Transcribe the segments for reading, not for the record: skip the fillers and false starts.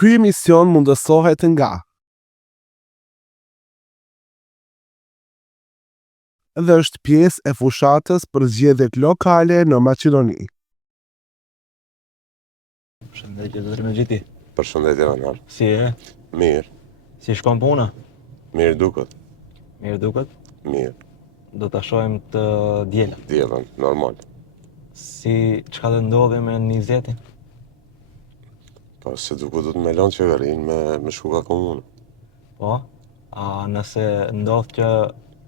Ky emision mundësohet nga dhe është pjesë e fushatës për zgjedhjet lokale në Maqedoni. Përshëndetje zotëri Megjiti. Përshëndetje Anar. Si e? Mirë. Si shkon puna? Mirë duket. Mirë duket? Mirë. Do ta shohim të dielën. Diellën, normal. Çka do ndodhi me 20-in? Po se duket do të me lanë qeverinë me shku ka komunë. Po? A nëse ndodh që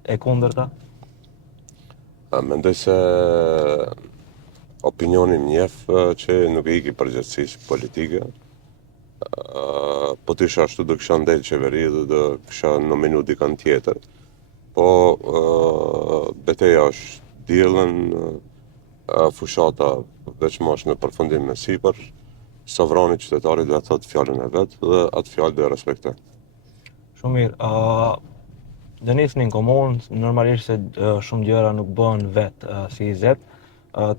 e kundërta? Mendoj se opinioni më njeh që nuk e iki përgjithësisht politike. Po të isha ashtu do kisha ndel qeveri dhe do kisha nominu dikën tjetër. Po beteja është diellën, fushata veçmosh në përfundim me sipër, sovrani qytetari do të thotë fjalën e vet dhe atë fjalë do e respektoj. Shumë mirë. Do nisni në komunë, normalisht se shumë gjëra nuk bëhen vetë si i zet.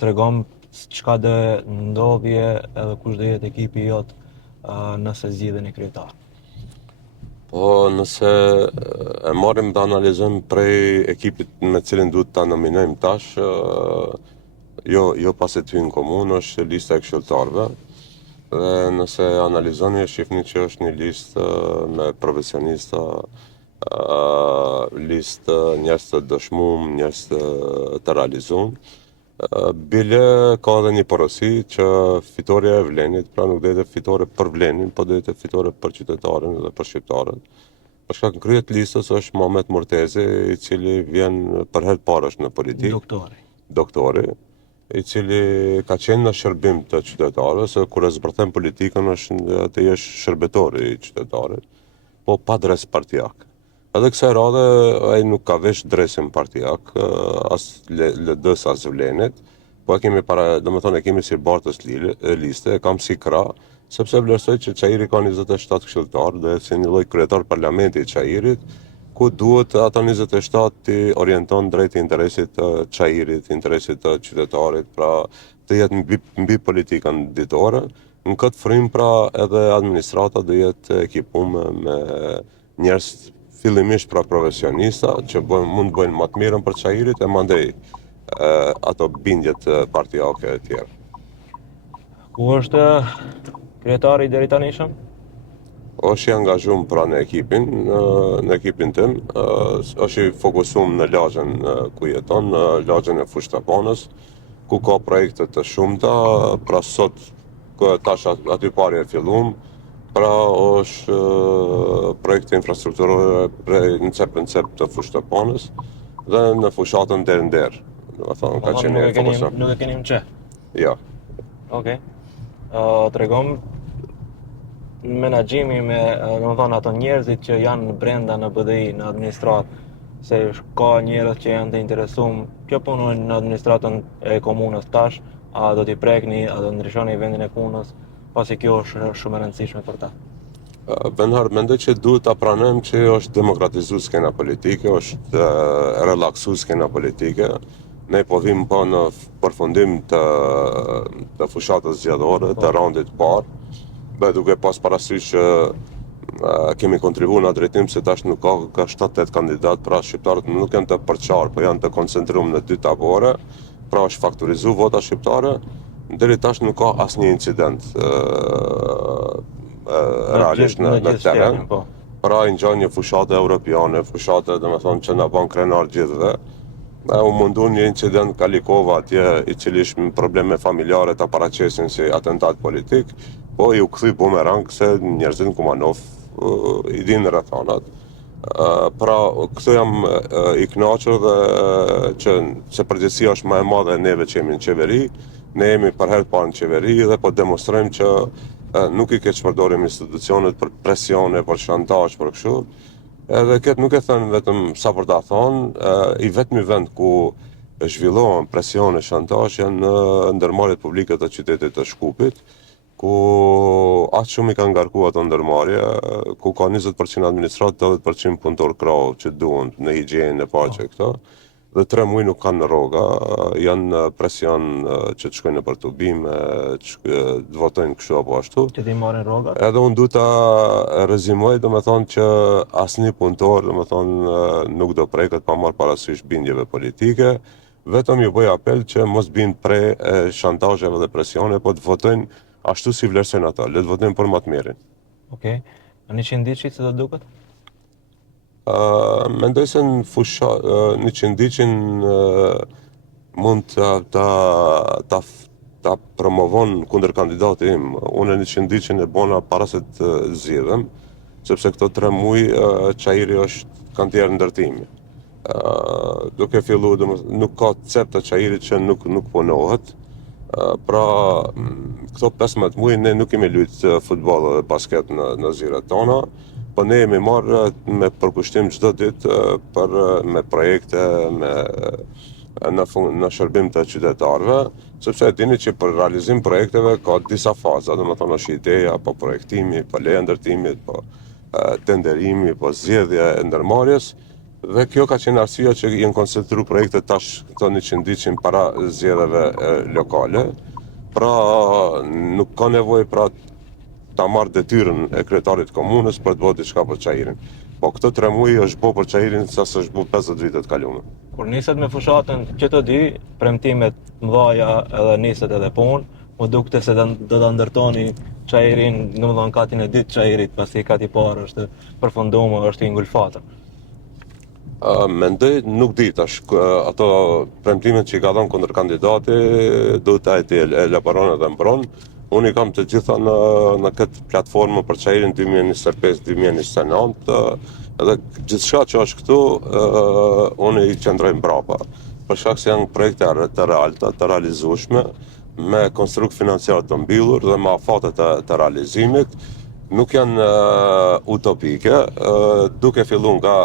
Tregom çka do ndodhje edhe kush do jetë ekipi jot nëse zgjidheni kryetar. Po nëse e marrim dhe analizojmë prej ekipit me cilin duhet ta nominojmë tash, jo pas e ty në komunë, është lista e këshilltarëve. Dhe nëse analizoni, shihni që është një listë me profesionista, listë njerëz të dëshmuar, njerëz të realizuar. Bile ka edhe një porosi që fitoria e vlenit, pra nuk do jetë fitore për vlenin, po do jetë fitore për qytetarin dhe për shqiptarët. Për shkak në krye të listës është Muhamet Murtezi, i cili vjen për herë të parë në politikë. Doktori, i cili ka qenë në shërbim të qytetarës, se kur e zbërthen politikën është të jesh shërbetori i qytetarit, po pa dres partijak. Edhe kësaj radhe ai nuk ka vesh dresin partijak, as LD-s as vlenit, po e kemi si bartës liste, e kam si krah, sepse vlerësoj që Çajiri ka 27 këshilltar, dhe si një lloj kryetar parlamenti i Çajirit, ku duhet ata 27 të orienton drejt interesit të Çajirit, interesit të qytetarit, pra të jetë mbi politikën ditore. Në këtë frymë pra edhe administrata do jetë ekipuar me njerëz fillimisht pra profesionista që mund të bëjnë më të mirën për Çajirit e mandej ato bindjet partijake e tjera. Ku është kryetari deri tani? Është i angazhuar pra në ekipin tim, është i fokusuar në lagjen ku jeton, në lagjen e Fushtapanës, ku ka projekte të shumta, pra sot tash aty parë e filluam, pra është projekte infrastrukturore prej në cep të Fushtapanës dhe në fushatën der. Do të thonë ka qenë fokusuar. Nuk e keni më çe. Jo. Okej. Tregom menaxhimi me, domethënë ato njerëzit që janë brenda në BDI, në administratë, se ka njerëz që janë të interesuar që punojnë në administratën e komunës tash, a do t'i prekni, a do ndryshoni vendin e punës, pasi kjo është shumë e rëndësishme për ta. Venhar, mendoj që duhet ta pranojmë që është demokratizuar skena politike, është relaksuar skena politike. Ne po vim pa në përfundim të fushatës zgjedhore, të raundit parë, duke pas parasysh që kemi kontribuar në drejtim se tash nuk ka 7-8 kandidat, pra shqiptarët nuk janë të përqarë, po janë të koncentruar në 2 tabore, pra është fakturizuar vota shqiptare, deri tash nuk ka asnjë incident realisht në teren. Pra i ngjan një fushate europiane, fushate domethënë që na bën krenar gjithëve. U mundu një incident Kalikova atje, i cili ishte probleme familjare ta paraqesin si atentat politik, po u kthy bumerang se njerëzit në Kumanov i dinë rrethanat. Pra këtë jam i kënaqur dhe që se përgjegjësia është më e madhe neve që jemi në qeveri, ne jemi për herë të parë në qeveri dhe po demonstrojmë që nuk i keq përdorim institucionet për presione, për shantazh, për kështu. Edhe këtë nuk e thënë vetëm sa për ta thonë, i vetmi vend ku zhvillohen presione, shantazh janë në ndërmarrjet publike të qytetit të Shkupit, ku aq shumë i kanë ngarkuar ato ndërmarrje, ku ka 20% administratë, 80% punëtor krau që duhen në higjenë, në paqe këto. dhe 3 muaj nuk kanë rroga, janë presion që të shkojnë për tubime, të votojnë kështu apo ashtu. Që ti marrin rrogat. Edhe unë du ta rezimoj, domethënë që asnjë punëtor, domethënë nuk do preket pa marrë parasysh bindjeve politike. Vetëm ju bëj apel që mos bind prej shantazheve dhe presione, po të votojnë ashtu si vlerësojnë ata, le të votojnë për më të mirin. Okej. Në 100 ditë si do duket? Mendoj se në fusha 100 diqin mund ta promovon kundër kandidati im. Unë 100 diqin e bona para se të zgjedhem, sepse këto 3 muaj Çajiri është kantier ndërtimi. Duke fillu, nuk ka cep të Çajirit që nuk punohet. Pra, këto 15 muaj ne nuk kemi luajtur futboll dhe basket në zyrët tona, po ne jemi marrë me përkushtim çdo ditë me projekte, në shërbim të qytetarëve, sepse e dini që për realizim projekteve ka disa faza, domethënë është ideja, po projektimi, po leja ndërtimit, po tenderimi, po zgjedhja e ndërmarrjes. Dhe kjo ka qenë arsyeja që janë koncentuar projekte tash këto 100 diqin para zgjedhjeve lokale. Pra nuk ka nevojë pra ta marrë detyrën e kryetarit të komunës për të bërë diçka për Çajirin. Po këto 3 muaj është bërë për Çajirin sa s'është bërë 50 vite të kaluara. Kur niset me fushatën që të dy, premtimet mëdha edhe niset edhe punë, më dukte se do ta ndërtoni Çajirin, domethënë katin e dytë Çajirit, pasi kati i parë është përfunduar, është i ngulfatur. Mendoj, nuk di tash, ato premtimet që i ka dhënë kundër kandidati, duhet ai të elaboron edhe mbron. Unë i kam të gjitha në këtë platformë për Çajirin 2025-2029, edhe gjithçka që është këtu, unë i qëndroj mbrapa. Për shkak se janë projekte të realta, të realizueshme, me konstrukt financiar të mbyllur dhe me afate të realizimit, nuk janë utopike, duke filluar nga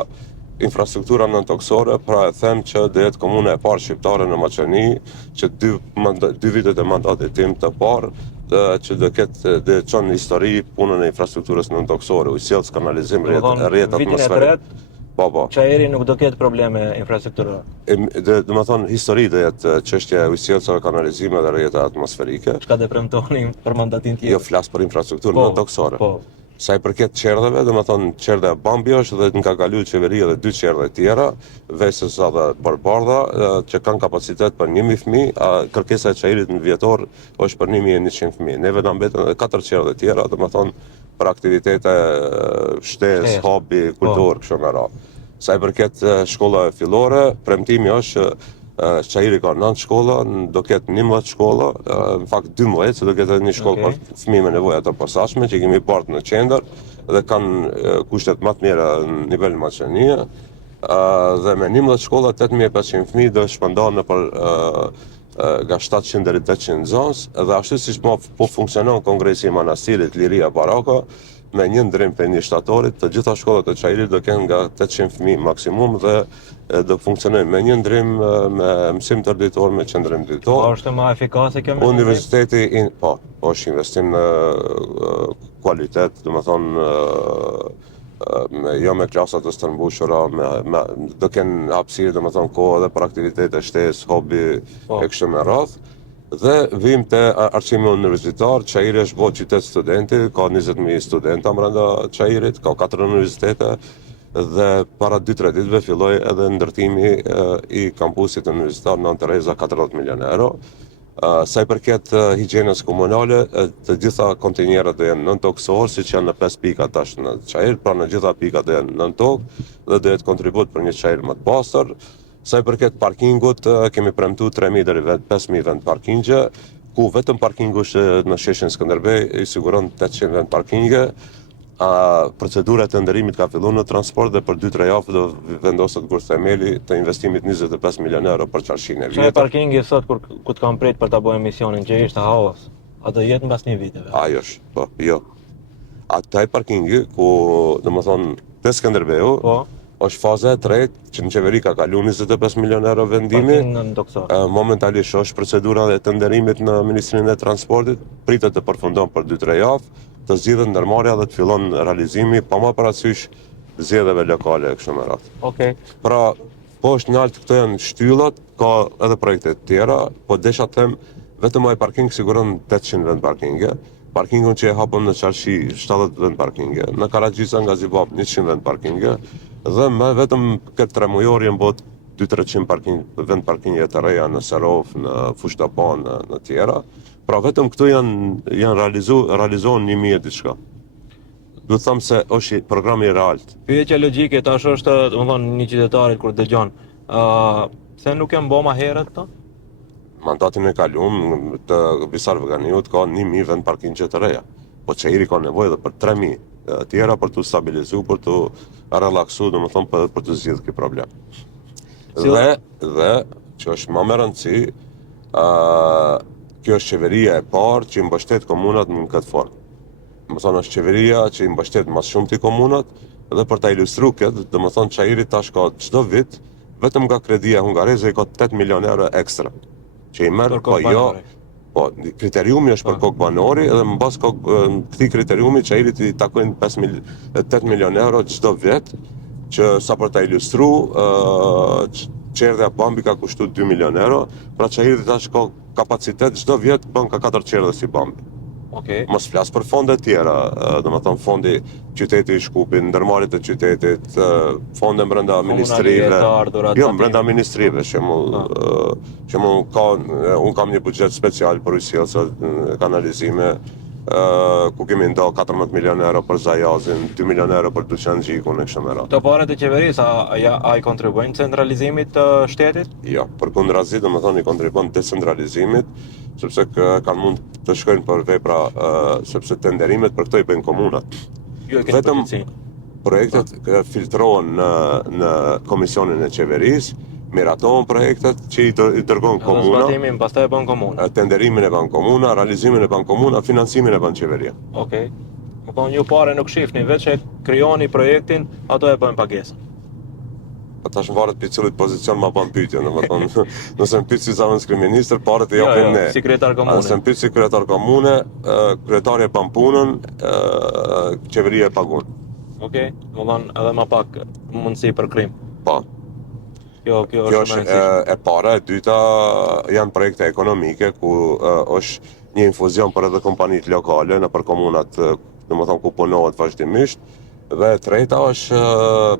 infrastruktura nëntoksore, pra e them që do jetë komuna e parë shqiptare në Maqeni, që 2 vitet e mandatit tim të parë, që do çon histori punën e infrastrukturës nëntoksore, ujësjellës, kanalizim, rrjet atmosferik. Po. Çajiri nuk do ketë probleme infrastrukturore. Domethënë histori do jetë çështja e ujësjellës, kanalizimit dhe rrjete atmosferike. Çka do premtoni për mandatin tjetër? Jo, flas për infrastrukturën nëntoksore. Po. Sa i përket qerdheve, domethënë qerdha e Bambi është dhe nga kaluar qeveria dhe 2 qerdhe tjera, Vesësa dhe Barbardha, që kanë kapacitet për 1000 fëmijë, kërkesa e Çajirit në vjetor është për 1100 fëmijë. Neve na mbeten edhe 4 qerdhe tjera, domethënë për aktivitete shtesë, hobi, kulturë, kështu me radhë. Sa i përket shkollave fillore, premtimi është Çajiri ka 9 shkolla, do ketë 11 shkolla, në fakt 12, se do ketë një shkollë për fëmijë me nevoja të posaçme, që kemi parë në qendër dhe kanë kushtet më të mira në nivel Maqenie. Dhe me 11 shkolla 8500 fëmijë do shpërndahen nëpër nga 700 deri 800 zonës, dhe ashtu siç po funksionon kongresi i Manastirit Liria Baraka, me një ndrim penjështatorit, të gjitha shkollat e Çajirit do kenë nga 800 fëmijë maksimum dhe do funksionojnë me një ndrim, me mësim tërditor, me qendrim ditor. Po është më efikase kjo me Universiteti, po, është investim në kualitet, domethënë jo me klasa të stërmbushura, do kenë hapësirë, domethënë kohë edhe për aktivitete shtesë, hobi e kështu me radhë. Dhe vim të arsimit universitar, Çajiri është bërë qytet studenti, ka 20.000 studenta brenda Çajirit, ka 4 universitete, dhe para 2-3 ditëve filloi edhe ndërtimi i kampusit universitar Nën Tereza, 40 milionë euro. Sa i përket higjienës komunale, të gjitha kontinjerët do jenë nën tokësor, siç janë në 5 pika tash në Çajir, pra në gjitha pikat do jenë nën tokë dhe do jetë kontribut për një Çajir më të pastër. Sa i përket parkingut, kemi premtuar 3000 deri 5000 vend parkingje, ku vetëm parkingu në sheshin Skënderbej i siguron 800 vend parkinge. Procedura e tenderimit ka filluar në transport dhe për 2-3 javë do vendoset kur themeli të investimit 25 milionë euro për qarshinë e vjetër. Çfarë parkingi sot kur të kam prit për ta bërë emisionin që ishte haos? A do jetë mbas një viteve? Ajo është, po, jo. Ataj parkingi ku, domethënë, te Skënderbeu, është faza e tretë që në qeveri ka kaluar 25 milionë euro vendimi. Momentalisht është procedura e tenderimit në Ministrinë e Transportit, pritet të përfundon për 2-3 javë, të zgjidhet ndërmarrja dhe të fillon realizimi pa më parasysh zgjedhjeve lokale kështu me radhë. Okej. Pra Po është nalt, këto janë shtyllat, ka edhe projekte të tjera, po desha të them vetëm ai parking siguron 800 vend parkinge. Parkingun që e hapëm në Qarshi 70 vend parkinge, në Karagjisa nga Zibab 100 vend parkinge dhe me vetëm këtë 3 mujor janë bot 200-300 vend parkinge të reja në Serov, në Fushtapan, në tjera. Pra vetëm këtu janë realizohen 1000 e diçka. Du të thëmë se është programi realt. Pyetja logjike tash është, domethënë një qytetarit kur dëgjon, se nuk janë bë më herët këto? Mandatin e kaluam të Visar Vëganiut ka 1000 vend parkingje të reja. Po qejri ka nevojë edhe për 3000 tjera për të stabilizu, për të relaksu, domethënë për të zgjidhur këtë problem. Dhe që është më e rëndësi, kjo është qeveria e parë që i mbështet komunat në këtë formë. Domethënë është qeveria që i mbështet më shumë të komunat dhe për ta ilustruar këtë, domethënë qejri tash ka çdo vit vetëm nga kredia hungareze ka 8 milion euro ekstra. Që i merr po jo, po kriteriumi është për kokë banori dhe mbas këtij kriteriumi qejri i takojnë 8 milion euro çdo vit, që sa për ta ilustruar çerdhja Bambi ka kushtuar 2 milion euro, pra qejri tash ka kapacitet çdo vit bën ka 4 çerdhe si Bambi. Okej. Mos flas për fonde tjera, domethënë fondi qyteti i Shkupit, ndërmarrjet e qytetit, fonde brenda ministrive. Jo, brenda ministrive, shembull un kam një buxhet special për ujësillëse, kanalizime, ku kemi ndo 14 milion euro për Zajazin, 2 milion euro për Duqan Gjikun e kështu me radhë. Këto parat e qeverisë a i kontribuojnë centralizimit të shtetit? Jo, përkundrazi domethënë i kontribuon decentralizimit, sepse kanë mund të shkojnë për vepra, sepse tenderimet për këto i bëjnë komunat. Vetëm projektet filtrohen në komisionin e qeverisë, miratohen projektet që i dërgojnë komuna. Zbatimin pastaj e bën komuna. Tenderimin e bën komuna, realizimin e bën komuna, financimin e bën qeveria. Okej. Më thonë ju pare nuk shifni, veç e krijoni projektin, ato e bën pagesën. Po tash varet për cilit pozicion ma bën pyetje, domethënë, nëse më pyet si zëvendëskrye ministër, parat e japim ne. Si kryetar komune. Nëse më pyet si kryetar komune, kryetari e bën punën, qeveria e pagun. Okej, më thonë edhe më pak mundësi për krim. Po. Kjo është e para, e dyta janë projekte ekonomike ku është një infuzion për edhe kompanitë lokale në për komunat, domethënë ku punohet vazhdimisht. Dhe e treta është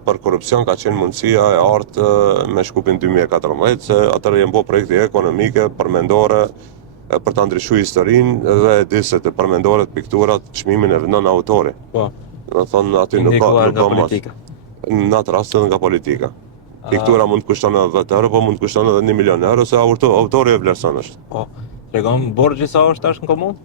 për korrupsion ka qenë mundësia e artë me Shkupin 2014, se atëherë janë bërë projekte ekonomike, përmendore, për ta ndryshuar historinë dhe disë të përmendoret pikturat çmimin e vendon autori. Po. Do thonë aty nuk ka politika. Në atë rast edhe nga politika. Piktura mund të kushton edhe 10 euro, po mund të kushton edhe 1 milion euro, se autori e vlerëson është. Po. Tregon borxhi sa është tash në komunë?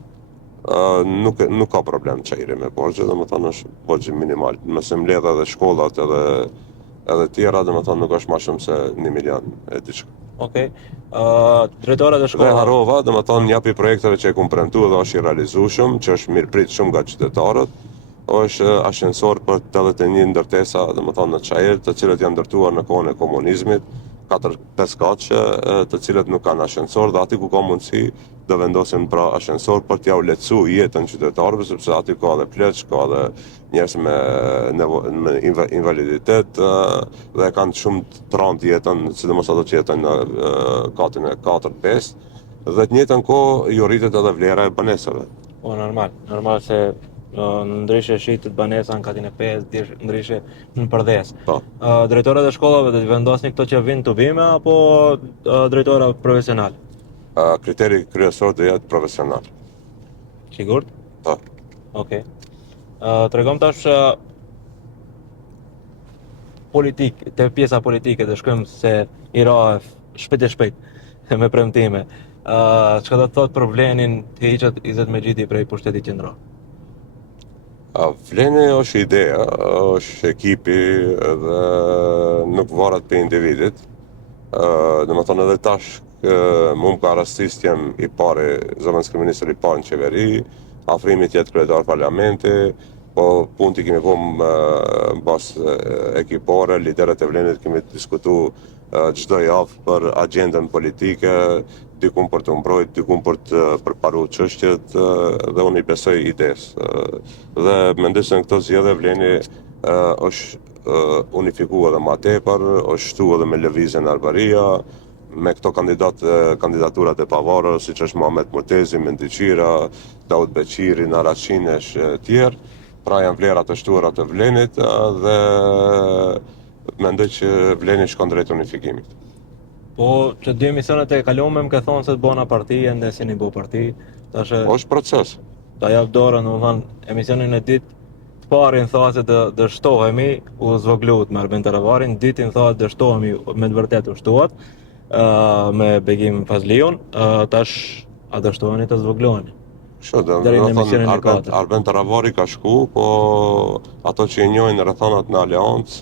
Nuk ka problem qejri me borxhe, domethënë është borxhi minimal. Nëse mbledh edhe shkollat edhe tjera, domethënë nuk është më shumë se 1 milion e diçka. Okej. Drejtorët e Dhe shkollave. harova, domethënë njapi projekteve që e kam premtuar dhe është i realizueshëm, që është mirëprit shumë nga qytetarët, është ashensor për 81 ndërtesa, domethënë në Çajër, të cilët janë ndërtuar në kohën e komunizmit, 4-5 katëshe, të cilët nuk kanë ashensor dhe aty ku ka mundësi do vendosin pra ashensor për t'ja u lehtësuar jetën qytetarëve, sepse aty ka edhe pleç, ka edhe njerëz me invaliditet dhe kanë shumë të rëndë jetën, sidomos ato që jetojnë në katin e 4-5, dhe të njëjtën kohë ju rritet edhe vlera e banesave. Po normal se ndryshe shitet banesa në katin e 5, ndryshe në përdhes. Po. Drejtorët e shkollave do t'i vendosni këto që vinë tubime apo drejtora profesional? Kriteri kryesor do jetë profesional. Sigurt? Po. Okej. Tregom tash te pjesa politike dhe shkojmë se i ra shpejt me premtime. Çka do të thotë për Vlenin të hiqet Izet Mexhiti prej pushtetit qendror? Vleni është ideja, është ekipi dhe nuk varet për individit. Domethënë edhe tash më ka rastis të jem i pari, zëvendëskrye ministër i parë në qeveri, afrimi të jetë kryetar parlamenti, po punë që kemi bërë mbas ekipore, liderët e Vlenit kemi diskutuar çdo javë për agjendën politike, dikun për të mbrojt, dikun për të përparuar çështjet dhe unë i besoj idesë. Dhe mendoj se në këto zgjedhje Vleni është unifiku edhe ma tepër, është shtu edhe me lëvizjen Arbaria, me këto kandidaturat e pavarur, siç është Muhamet Murtezi, Mendi Qira, Daud Beqiri, Nara Qinesh e tjerë. Pra janë vlerat të shtuara të Vlenit dhe mendoj që Vleni shkon drejt unifikimit. Po që 2 emisionet e kalume më ka thonë se të bona parti, ende si një bo parti. Është proces. Ta jap dorën, domethënë emisionin e ditë të parin tha se të shtohemi, u zvoglut me Arben Taravarin, ditën tha të shtohemi, me të vërtetë u shtohet, me Begim Fazliun, tash a të shtoheni të zvogloheni. Deri në emisionin e 4. Arben Taravari ka shku, po ato që i njohin rrethonat në Aleancë,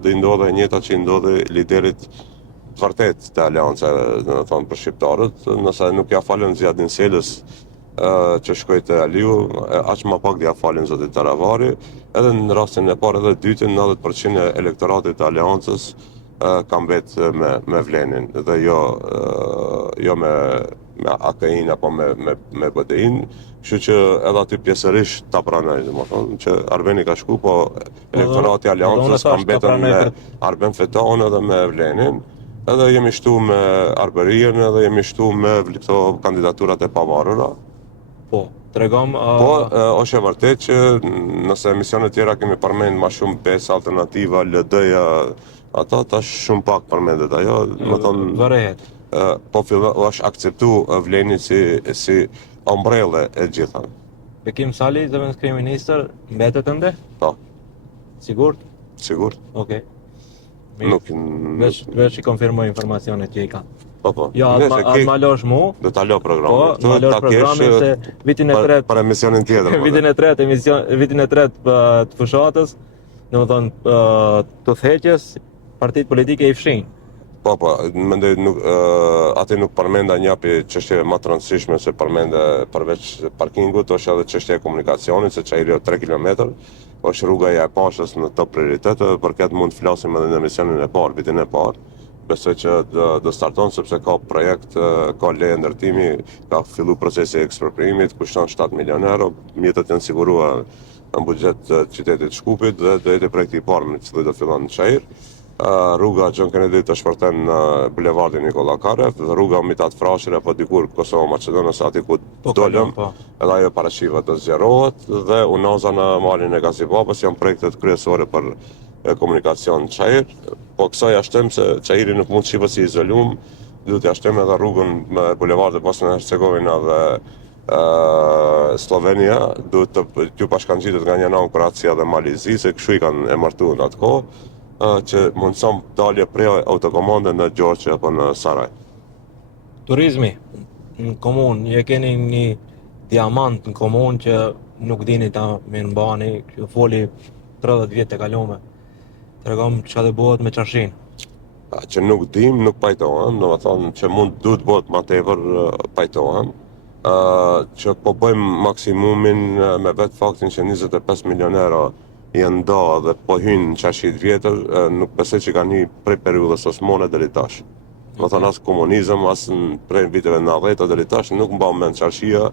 do i ndodhe e njëjta që i ndodhi liderit të vërtet të Aleancë, domethënë për shqiptarët, nëse nuk ja falën Ziadin Selës që shkoi te Aliu, aq më pak dia falën zotit Taravari, edhe në rastin e parë edhe dytën 90% e elektoratit të Aleancës ka mbet me Vlenin dhe jo me AKI-n apo me BDI-n, kështu që edhe aty pjesërisht ta pranoj, domethënë që Arveni ka shku, po elektorati i Aleancës ka mbetur me Arben Feton edhe me Vlenin. Edhe jemi shtu me Arbërien, edhe jemi shtu me këto kandidaturat e pavarura. Po, tregom... Po, është e vërtet që nëse emisionet tjera kemi përmend ma shumë PES, Alternativa, LD-ja, ata tash shumë pak përmendet ajo, më thonë... Vërehet. Po është akceptu Vleni si ombrelle e gjitha. Bekim Sali, zëvendës kryeministër, mbetet ende? Po. Sigurt? Sigurt. Okej. Veç i konfirmoj informacionet që i kanë. Po. Jo, atë ma losh mu. Do ta lo programin. Po, ma losh programin se vitin e 3 për emisionin tjetër. Vitin e 3 të fushatës, domethënë të theqjes, partitë politike i fshin. Po, mendoj aty nuk përmenda një api çështje më të rëndësishme se përmende përveç parkingut, është edhe çështja e komunikacionit, se çajri 3 kilometër, është rruga e Pashës në top prioritet, për këtë mund të flasim edhe në emisionin e parë, vitin e parë. Besoj që do starton sepse ka projekt, ka leje ndërtimi, ka fillu procesi i ekspropriimit, kushton 7 milion euro, mjetet janë siguruar në buxhet të qytetit Shkupit dhe do jetë projekti i parë me i cili do fillon në Çajër. Rruga John Kennedy të shpërten në bulevardin Nikola Karev, dhe rruga Mitat Frashëri apo dikur Kosova Maqedonës aty ku dolëm, edhe ajo parashiva të zgjerohet, dhe unaza në malin e Gazibabës janë projektet kryesore për komunikacion në Çajër. Po kësaj jashtem se Çajiri nuk mund shihet si izolum, duhet jashtem edhe rrugën me bulevardin Bosnjë Hercegovina dhe Slovenia, duhet të bashkangjitet nga një anë Kroacia dhe Malizi, se kështu i kanë emërtuar në atë kohë, që mundëson dalje prej autokomande në Gjoqë apo në Saraj. Turizmi në komunë, je keni një diamant në komunë që nuk dini ta mirëmbani, që foli 30 vjet e kalume. Tregom çfarë do bëhet me çarshin. Që nuk dim, nuk pajtohem, domethënë që duhet bëhet më tepër pajtohem. Që po bëjmë maksimumin me vetë faktin që 25 milion euro janë nda dhe po hynë në qashit vjetër, nuk besoj që ka një prej periudhës osmane deri tash. Do thonë as komunizëm, as prej viteve 90 deri tash nuk mba mend qarshia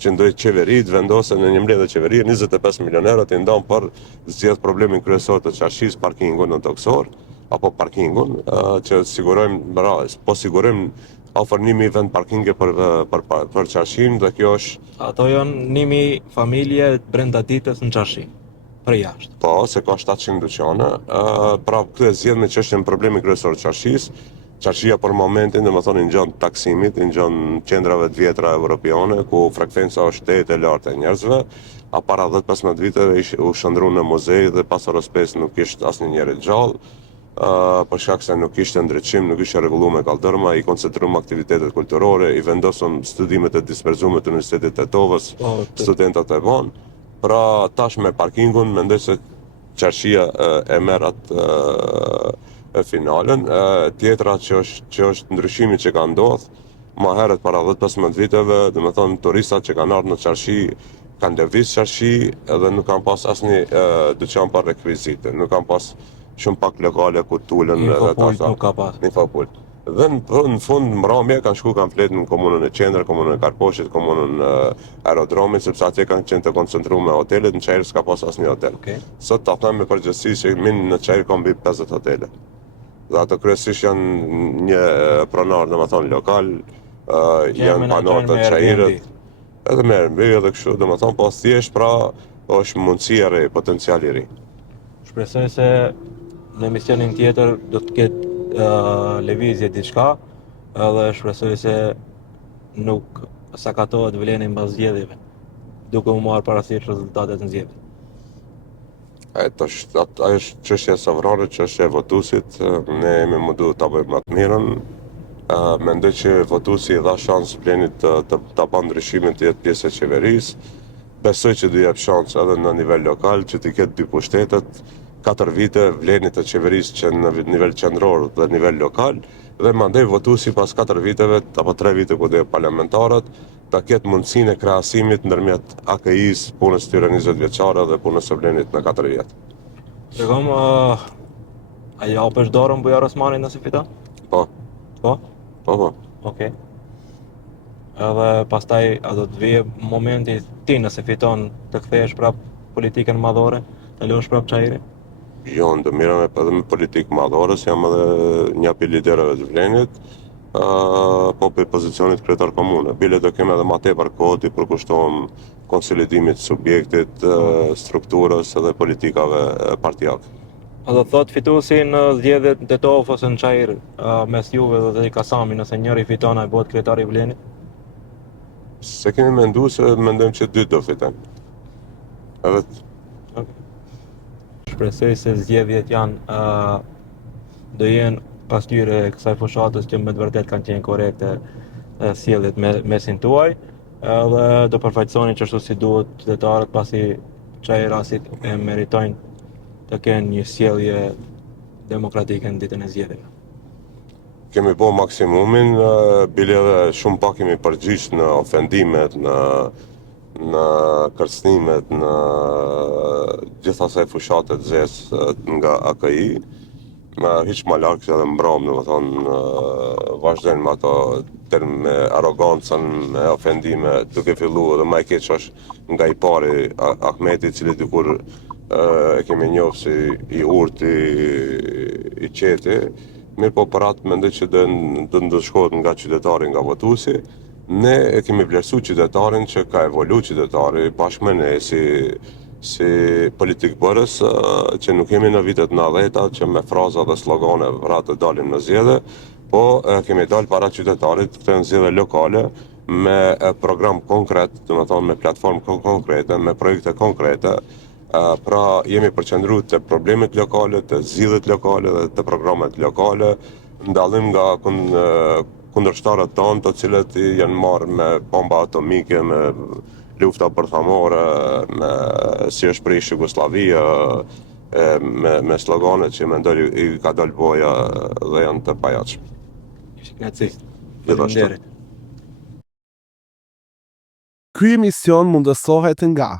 që ndoj qeverit vendose në një mbledhje qeverie 25 milion euro të ndan për zgjedh problemin kryesor të qarshis, parkingun në toksor apo parkingun, që sigurojmë ofër 1000 vend parkinge për qarshin, dhe kjo është... Ato janë 1000 familje brenda ditës në qarshi. Për jashtë. Po, se ka 700 dyqane, pra këtë e zgjedh me çështjen problemi kryesor të qarshis. Qarshia për momentin, domethënë i ngjan taksimit, i ngjan qendrave të vjetra evropiane, ku frekvenca është 8 e lartë e njerëzve, a para 10-15 viteve u shndru në muzej dhe pas orës 5 nuk ishte asnjë njeri gjallë, për shkak se nuk ishte ndriçim, nuk ishte rregulluar me kaldërma, i koncentruam aktivitetet kulturore, i vendosëm studimet e disperzuara të Universitetit të Tetovës, studentët e vonë. Pra tash me parkingun mendoj se qarshia e merr atë finalen. Tjetra që është ndryshimi që ka ndodhur më herët para 10-15 viteve, domethënë turistat që kanë ardhur në qarshi kanë lëviz qarshi edhe nuk kanë pas asnjë dyqan pa rekvizite, nuk kanë pas shumë pak lokale ku tulen edhe ata. Nuk ka pas. Një fapull. Dhe në fund mbrëmje kanë shku kanë fletë në komunën e Qendër, komunën e Karposhit, komunën e Aerodromit, sepse atje kanë qenë të koncentruar me hotelet, në Çajër s'ka pas asnjë hotel. Okay. Sot ta them me përgjithësi që në Çajër ka mbi 50 hotele. Dhe ato kryesisht janë një pronar, domethënë lokal, janë banor të Çajrit. Edhe me Airbnb edhe kështu, domethënë po thjesht pra është mundësi e re, potencial i ri. Shpresoj se në emisionin tjetër do të ketë lëvizje diçka, edhe shpresoj se nuk sakatohet vleni mbas zgjedhjeve, duke u marrë parasysh rezultatet në zgjedhje. Ajo është çështja sovrore, çështja e votuesit, ne jemi mundu ta bëjmë më të mirën. Mendoj që votuesi i dha shans vlenit të bëjë ndryshimin, të jetë pjesë e qeverisë. Besoj që do jap shans edhe në nivel lokal që të ketë 2 pushtetet, 4 vite vlenit të qeverisë që në nivel qendror dhe nivel lokal, dhe mandej votuesi pas 4 viteve apo 3 vite ku do parlamentarët ta ketë mundësinë e krahasimit ndërmjet AKI-s, punës tyre 20 vjeçare dhe punës së vlenit në 4 vjet. Tregom, a japësh dorën Bujar Osmanit nëse fiton? Po. Po? Po. Okej. Edhe pastaj a do të vijë momenti ti nëse fiton të kthehesh prap politikën madhore, të lësh prap Çajirin? Jo, ndëmirëm edhe me politikë madhore, jam edhe një për liderëve të vlenit, po për pozicionit kryetar komune. Bile do kemë edhe ma tepër kohë të përkushtohem konsolidimit subjektit, strukturës edhe politikave partijake. A do thot fituesi në zgjedhjet në Tetof ose në Çajir mes juve dhe Kasami, nëse njëri fiton ai bëhet kryetari i vlenit? Se kemi menduar se mendojmë që 2 do fitojnë. Shpresoj se zgjedhjet janë do jenë pasqyre kësaj fushatës që me të vërtet kanë qenë korrekte sjelljet mesin tuaj, edhe do përfaqësoni që ashtu si duhet qytetarët pasi Çajirasit e meritojnë të kenë një sjellje demokratike në ditën e zgjedhjeve. Kemi bo maksimumin, bile edhe shumë pak kemi përgjigj në ofendimet, në kërcënimet, në gjitha asaj fushatet zezë nga AKI, hiq ma larkë që edhe mbram, domethënë vazhdojnë me ato term me arogancën, me ofendime, duke fillu edhe më e keq është nga i pari Ahmeti, i cili dikur e kemi njohur si i urtë, i qeti. Mirë po për atë mendoj që do ndëshkohet nga qytetari, nga votuesi. Ne e kemi vlerësuar qytetarin që ka evolu qytetari bashkë me ne si politikbërës, që nuk jemi në vitet 90-ta që me fraza dhe slogane vratë dalim në zgjedhje, po kemi dalë para qytetarit këtë në zgjedhje lokale me program konkret, domethënë me platformë konkrete, me projekte konkrete. Pra jemi përqendruar te problemet lokale, te zgjidhjet lokale dhe te programet lokale, ndallim nga kundërshtarët tanë, të cilët janë marrë me bomba atomike, me lufta bërthamore, me si është prish Jugosllavia, me sloganet që mendoj i ka dalë boja dhe janë të pajatshme. Nacistë. Faleminderit. Ky emision mundësohet nga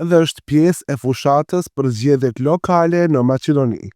dhe është pjesë e fushatës për zgjedhjet lokale në Maqedoni.